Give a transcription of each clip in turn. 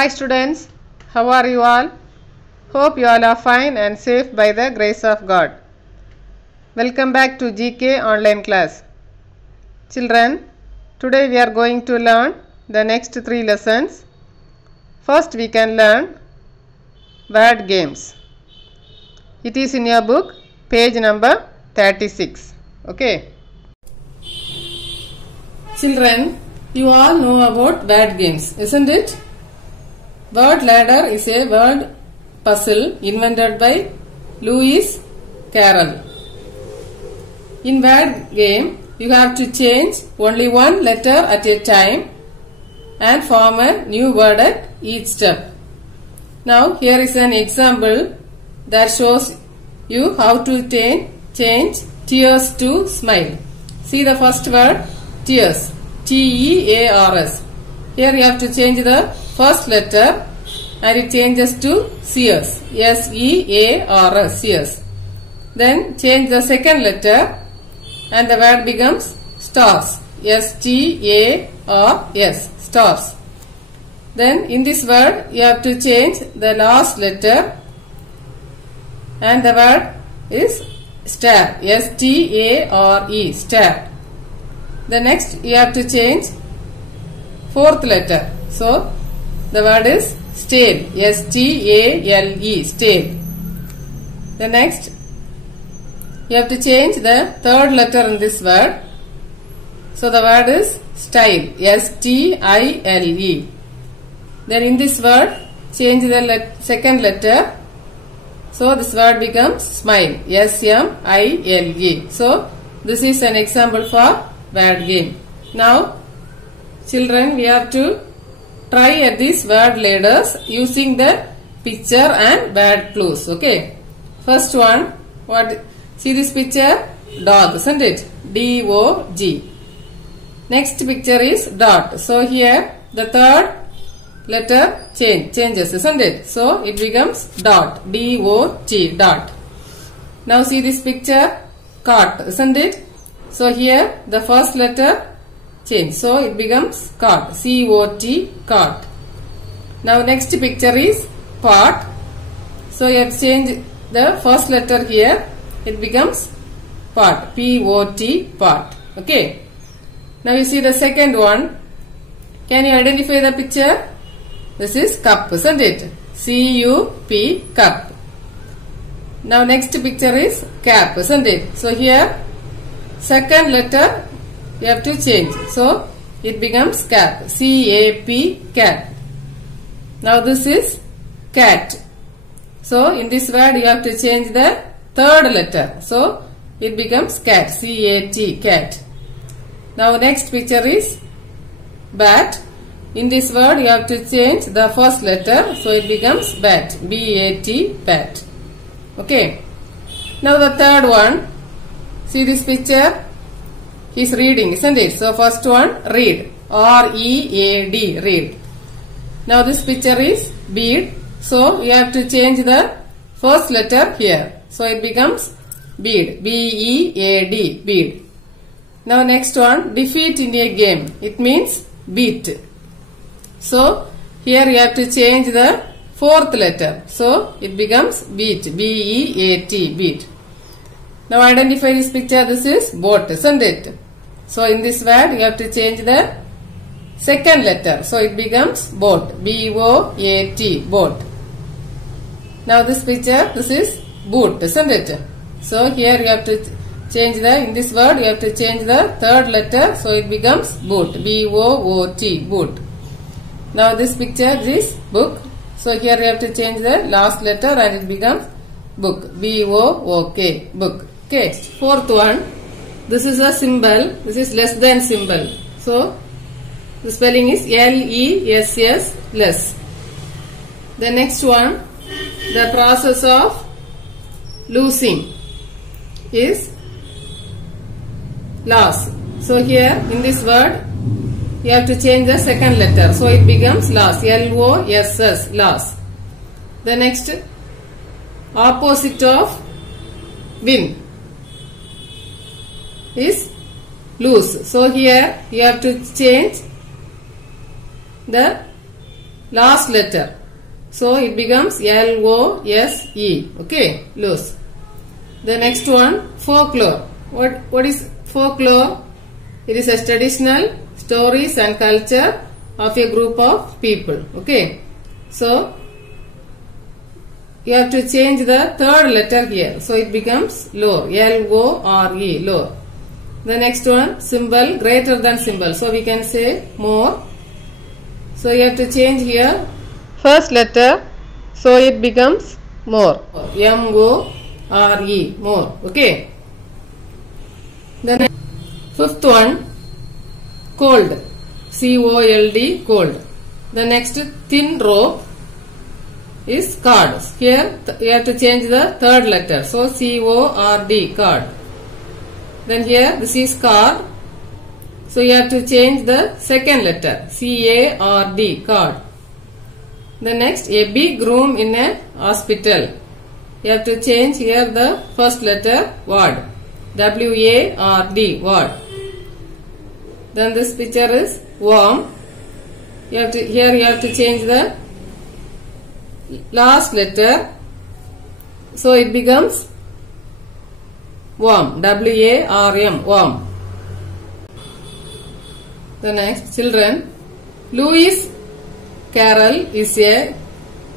Hi students, how are you all? Hope you all are fine and safe by the grace of God. Welcome back to GK online class. Children, today we are going to learn the next 3 lessons. First we can learn word games. It is in your book, page number 36. Okay. Children, you all know about word games, isn't it? Word ladder is a word puzzle invented by Lewis Carroll. In word game, you have to change only one letter at a time and form a new word at each step. Now, here is an example that shows you how to change tears to smile. See the first word, tears, T-E-A-R-S. Here you have to change the first letter and it changes to sears, S-E-A-R-S, sears. Then change the second letter and the word becomes stars, S-T-A-R-S, stars. Then in this word you have to change the last letter and the word is star, S-T-A-R-E, star. The next you have to change fourth letter. So the word is stale, S-T-A-L-E, stale. The next you have to change the third letter in this word. So the word is style, S-T-I-L-E. Then in this word change the second letter. So this word becomes smile, S-M-I-L-E. So this is an example for word game. Now children, we have to try at these word ladders using the picture and word clues. Okay. First one, see this picture? Dog, isn't it? D-O-G. Next picture is dot. So here the third letter changes, isn't it? So it becomes dot, D-O-T, dot. Now see this picture? Cot, isn't it? So here the first letter change. So it becomes cot, C-O-T, cot. Now next picture is pot. So you have to change the first letter here. It becomes pot, P-O-T, pot. Okay. Now you see the second one. Can you identify the picture? This is cup, isn't it? C-U-P, cup. Now next picture is cap, isn't it? So here second letter you have to change. So it becomes cap, C-A-P, cat. Now this is cat. So in this word you have to change the third letter. So it becomes cat, C-A-T, cat. Now next picture is bat. In this word you have to change the first letter. So it becomes bat, B-A-T, bat. Okay. Now the third one. See this picture? He's reading, isn't it? So first one, read, R-E-A-D, read. Now this picture is bead. So you have to change the first letter here. So it becomes bead, B-E-A-D, bead. Now next one, defeat in a game. It means beat. So here you have to change the fourth letter. So it becomes beat, B-E-A-T, beat. Now identify this picture. This is boat, isn't it? So in this word you have to change the second letter. So it becomes boat, B-O-A-T, boat. Now this picture, this is boot, isn't it? So here you have to change in this word you have to change the third letter. So it becomes boot, B-O-O-T, boot. Now this picture is book. So here you have to change the last letter and it becomes book, B-O-O-K, book. Okay, fourth one, this is a symbol, this is less than symbol. So, the spelling is L-E-S-S, less. The next one, the process of losing is loss. So here, in this word, you have to change the second letter. So, it becomes loss, L-O-S-S, loss. The next, opposite of win is lose. So here you have to change the last letter. So it becomes L-O-S-E. Okay, loose. The next one, folklore. What is folklore? It is a traditional stories and culture of a group of people. Okay, so you have to change the third letter here. So it becomes lore. L-O-R-E, lore. The next one, symbol, greater than symbol. So we can say more. So you have to change here first letter. So it becomes more. M-O-R-E, more. Okay. The fifth one, cold. C-O-L-D, cold. The next, thin rope is card. Here you have to change the third letter. So C-O-R-D, card. Then here this is car. So you have to change the second letter. C-A-R-D, card. The next, a big room in a hospital. You have to change here the first letter, ward. W-A-R-D, ward. Then this picture is warm. Here you have to change the last letter. So it becomes warm. W-A-R-M, warm. The next, children. Lewis Carroll is a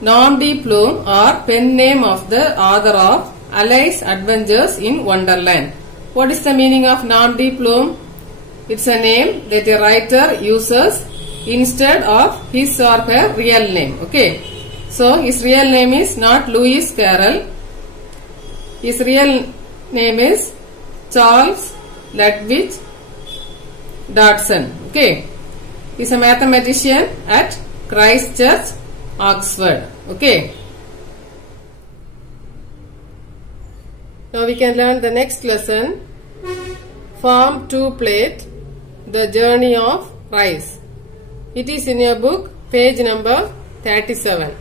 nom de plume or pen name of the author of Alice's Adventures in Wonderland. What is the meaning of nom de plume? It's a name that a writer uses instead of his or her real name. Okay. So his real name is not Lewis Carroll. His real name is Charles Ludwig Dodson. Okay. He is a mathematician at Christ Church, Oxford. Okay. Now we can learn the next lesson. Form 2 plate, The Journey of Rice. It is in your book, page number 37.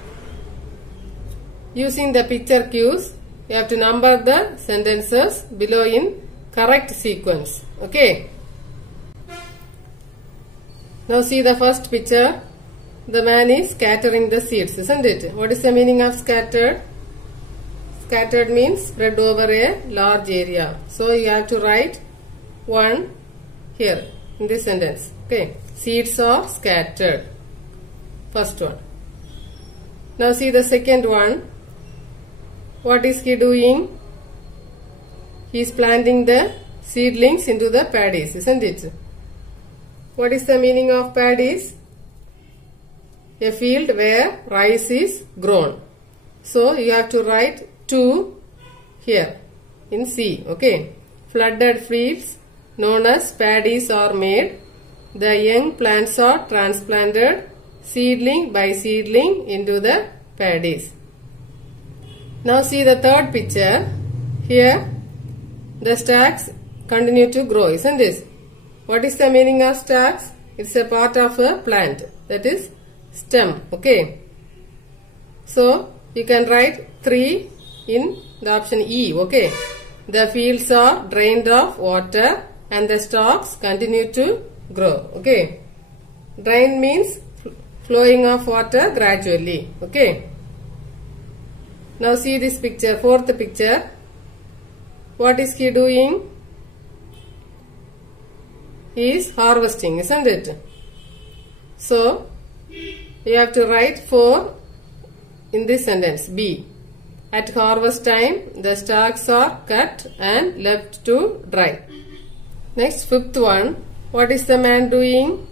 Using the picture cues, you have to number the sentences below in correct sequence. Okay. Now see the first picture. The man is scattering the seeds, isn't it? What is the meaning of scattered? Scattered means spread over a large area. So you have to write one here in this sentence. Okay. Seeds are scattered. First one. Now see the second one. What is he doing? He is planting the seedlings into the paddies, isn't it? What is the meaning of paddies? A field where rice is grown. So you have to write 2 here in C. Okay. Flooded fields known as paddies are made. The young plants are transplanted seedling by seedling into the paddies. Now see the third picture. Here the stalks continue to grow, isn't it? What is the meaning of stalks? It's a part of a plant, that is stem. Okay. So you can write 3 in the option E. Okay. The fields are drained of water and the stalks continue to grow. Okay. Drain means flowing of water gradually. Okay. Now see this picture, fourth picture. What is he doing? He is harvesting, isn't it? So you have to write 4 in this sentence, B. At harvest time, the stalks are cut and left to dry. Next, fifth one. What is the man doing?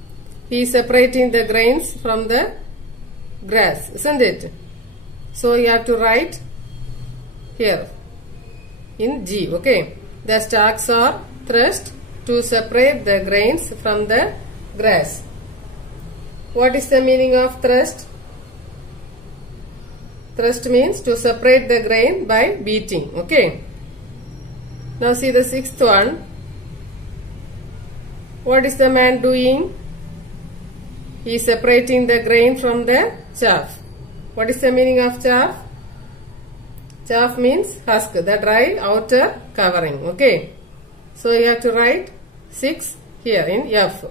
He is separating the grains from the grass, isn't it? So you have to write here in G. Okay. The stalks are threshed to separate the grains from the grass. What is the meaning of thrust? Thrust means to separate the grain by beating. Okay. Now see the sixth one. What is the man doing? He is separating the grain from the chaff. What is the meaning of chaff? Chaff means husk, the dry outer covering. Okay. So you have to write 6 here in F.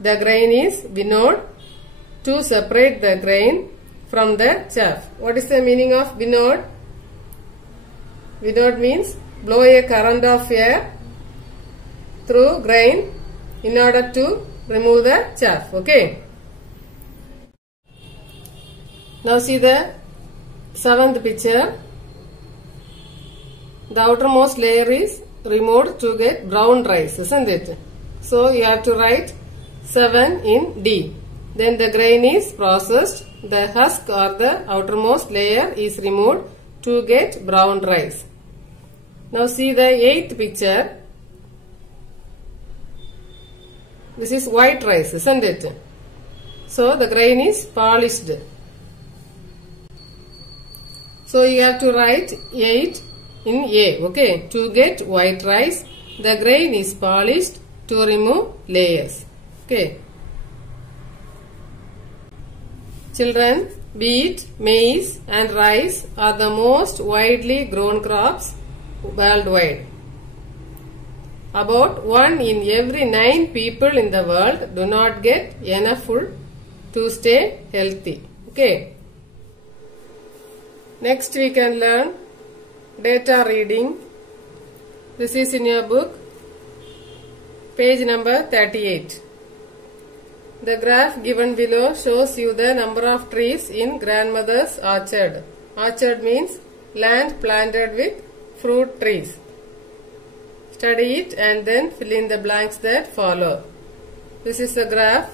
The grain is winnowed to separate the grain from the chaff. What is the meaning of winnow? Winnow means blow a current of air through grain in order to remove the chaff. Okay. Now see the 7th picture. The outermost layer is removed to get brown rice, isn't it? So you have to write 7 in D. Then the grain is processed. The husk or the outermost layer is removed to get brown rice. Now see the 8th picture. This is white rice, isn't it? So the grain is polished. So you have to write 8 in A. Okay. To get white rice, the grain is polished to remove layers. Okay. Children, wheat, maize and rice are the most widely grown crops worldwide. About 1 in every 9 people in the world do not get enough food to stay healthy. Okay. Next we can learn data reading. This is in your book, page number 38. The graph given below shows you the number of trees in grandmother's orchard. Orchard means land planted with fruit trees. Study it and then fill in the blanks that follow. This is the graph.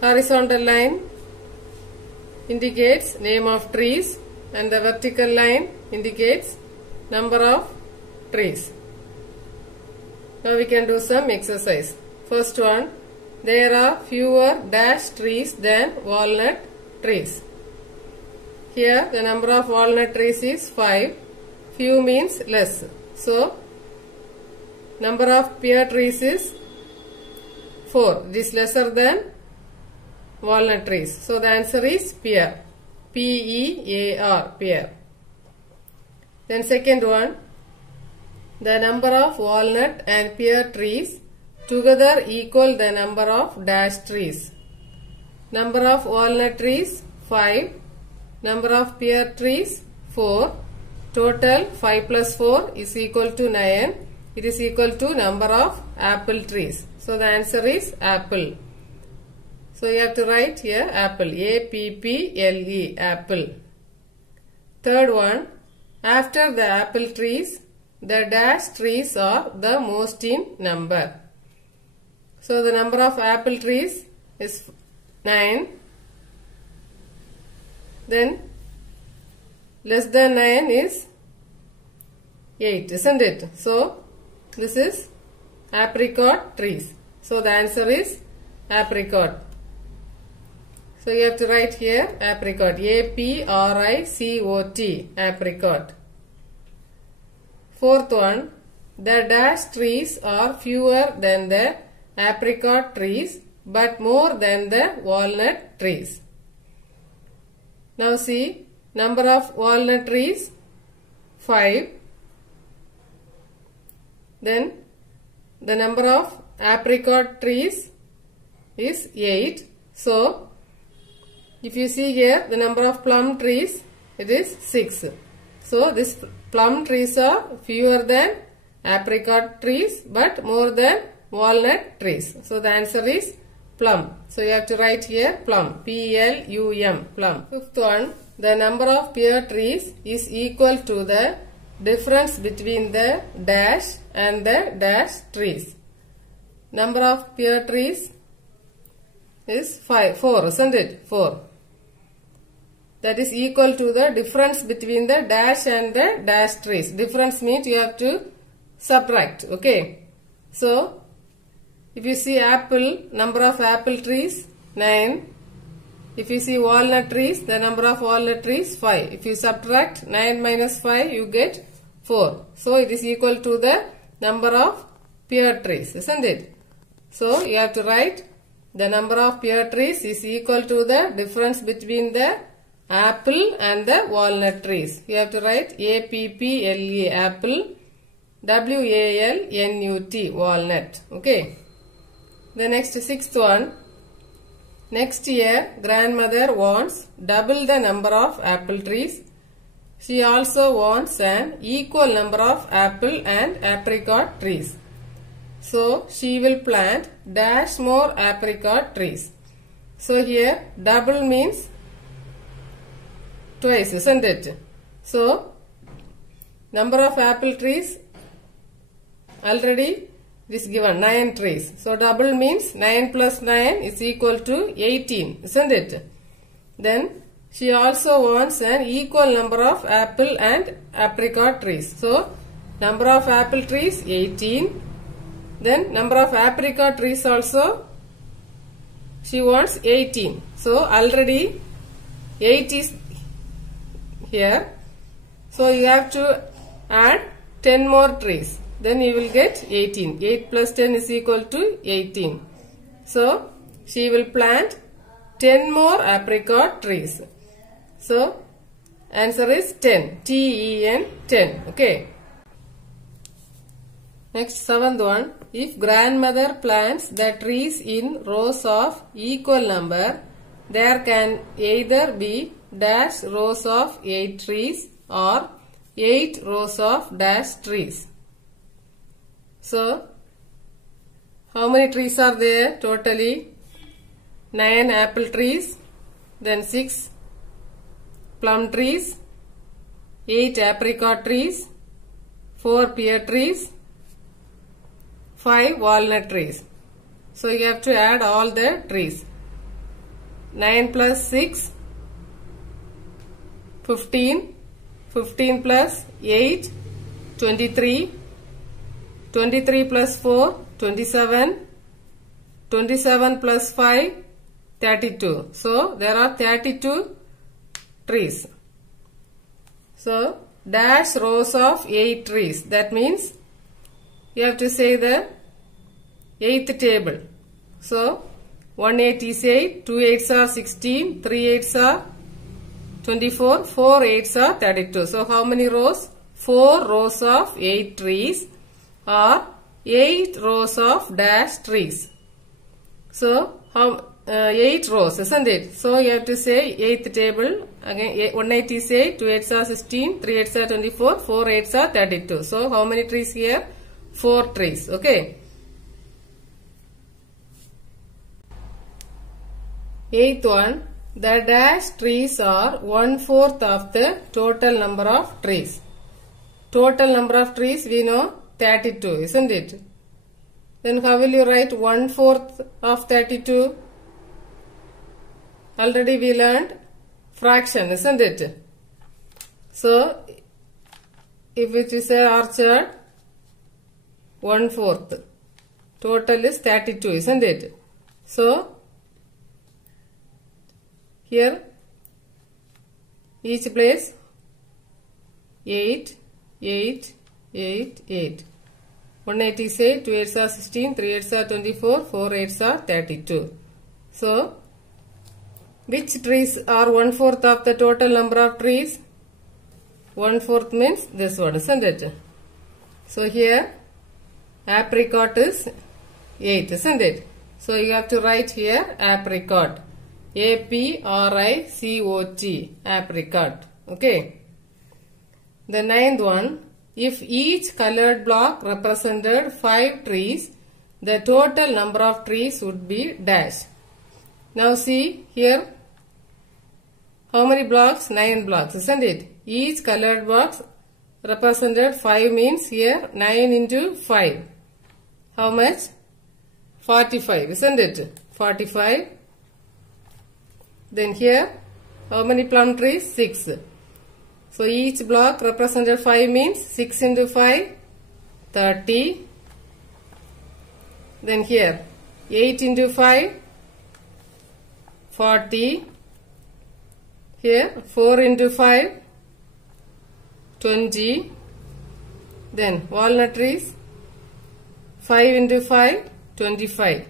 Horizontal line indicates name of trees and the vertical line indicates number of trees. Now we can do some exercise. First one, there are fewer dash trees than walnut trees. Here the number of walnut trees is 5. Few means less. So number of pear trees is 4. It is lesser than walnut trees. So the answer is pear. P-E-A-R, pear. Then second one, the number of walnut and pear trees together equal the number of dash trees. Number of walnut trees 5. Number of pear trees 4. Total 5 plus 4 is equal to 9. It is equal to number of apple trees. So the answer is apple. So you have to write here apple. A-P-P-L-E, apple. Third one, after the apple trees, the dash trees are the most in number. So the number of apple trees is 9. Then less than 9 is 8, isn't it? So this is apricot trees. So the answer is apricot. So you have to write here apricot. A-P-R-I-C-O-T, apricot. Fourth one, the dash trees are fewer than the apricot trees but more than the walnut trees. Now see, number of walnut trees 5. Then the number of apricot trees is 8. So if you see here the number of plum trees, it is 6. So this plum trees are fewer than apricot trees but more than walnut trees. So the answer is plum. So you have to write here plum. P-L-U-M, plum. Fifth one, the number of pear trees is equal to the difference between the dash and the dash trees. Number of pear trees is 4, isn't it? 4. That is equal to the difference between the dash and the dash trees. Difference means you have to subtract. Okay. So if you see apple, number of apple trees 9. If you see walnut trees, the number of walnut trees 5. If you subtract 9 minus 5, you get 4. So it is equal to the number of pear trees, isn't it? So you have to write the number of pear trees is equal to the difference between the apple and the walnut trees. You have to write A-P-P-L-E, apple, W-A-L-N-U-T, walnut. Okay. The next sixth one, Next year, grandmother wants double the number of apple trees. She also wants an equal number of apple and apricot trees. So, she will plant dash more apricot trees. So, here double means twice, isn't it? So, number of apple trees already is given 9 trees. So, double means 9 plus 9 is equal to 18, isn't it? Then, she also wants an equal number of apple and apricot trees. So, number of apple trees 18. Then, number of apricot trees also she wants 18. So, already 8 is here. So, you have to add 10 more trees. Then you will get 18. 8 plus 10 is equal to 18. So, she will plant 10 more apricot trees. So, answer is 10. T-E-N, 10. Okay. Next, 7th one. If grandmother plants the trees in rows of equal number, there can either be dash rows of 8 trees or 8 rows of dash trees. So, how many trees are there totally? 9 apple trees, then 6 plum trees, 8 apricot trees, 4 pear trees, 5 walnut trees. So, you have to add all the trees. 9 plus 6, 15, 15 plus 8, 23, 23 plus 4, 27, 27 plus 5, 32. So, there are 32 trees. So, dash rows of 8 trees. That means, you have to say the 8th table. So, 1 8 is 8, 2 8s are 16, 3 8s are 24, 4 8s are 32. So, how many rows? 4 rows of 8 trees or 8 rows of dash trees. So, 8 rows, isn't it? So, you have to say 8th table. Again, 1 8 is 8, 2 8s are 16, 3 8s are 24, 4 8s are 32. So, how many trees here? 4 trees. Okay. 8th one. The dash trees are 1/4 of the total number of trees. Total number of trees we know 32, isn't it? Then how will you write 1/4 of 32? Already we learned fraction, isn't it? So, if it is a orchard, 1/4. Total is 32, isn't it? So, here each place 8, 8, 8, 8. 1 8 is 8, 2 8s are 16, 3 8s are 24, 4 8s are 32. So, which trees are 1/4 of the total number of trees? 1/4 means this one, isn't it? So, here apricot is 8, isn't it? So, you have to write here apricot. A-P-R-I-C-O-T, apricot. Okay. The 9th one. If each colored block represented 5 trees, the total number of trees would be dash. Now see here, how many blocks? 9 blocks, isn't it? Each colored box represented 5 means here 9 into 5. How much? 45, isn't it? 45. Then here, how many plum trees? 6. So, each block represented 5 means 6 into 5, 30. Then here, 8 into 5, 40. Here, 4 into 5, 20. Then, walnut trees, 5 into 5, 25.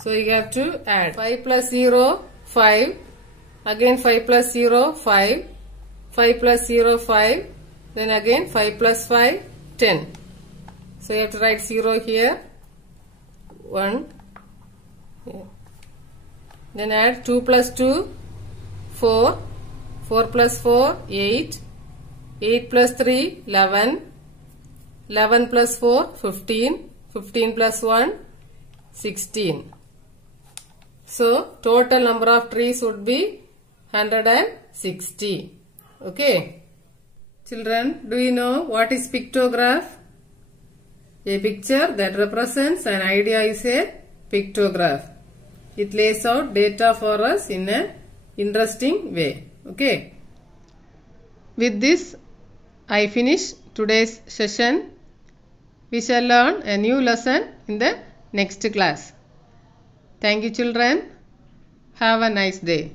So, you have to add 5 plus 0, 5. Again 5 plus 0, 5. 5 plus 0, 5. Then again 5 plus 5, 10. So, you have to write 0 here. 1. Here. Then add 2 plus 2, 4. 4 plus 4, 8. 8 plus 3, 11. 11 plus 4, 15. 15 plus 1, 16. So, total number of trees would be 160. Okay. Children, do you know what is pictograph? A picture that represents an idea is a pictograph. It lays out data for us in an interesting way. Okay. With this, I finish today's session. We shall learn a new lesson in the next class. Thank you, children. Have a nice day.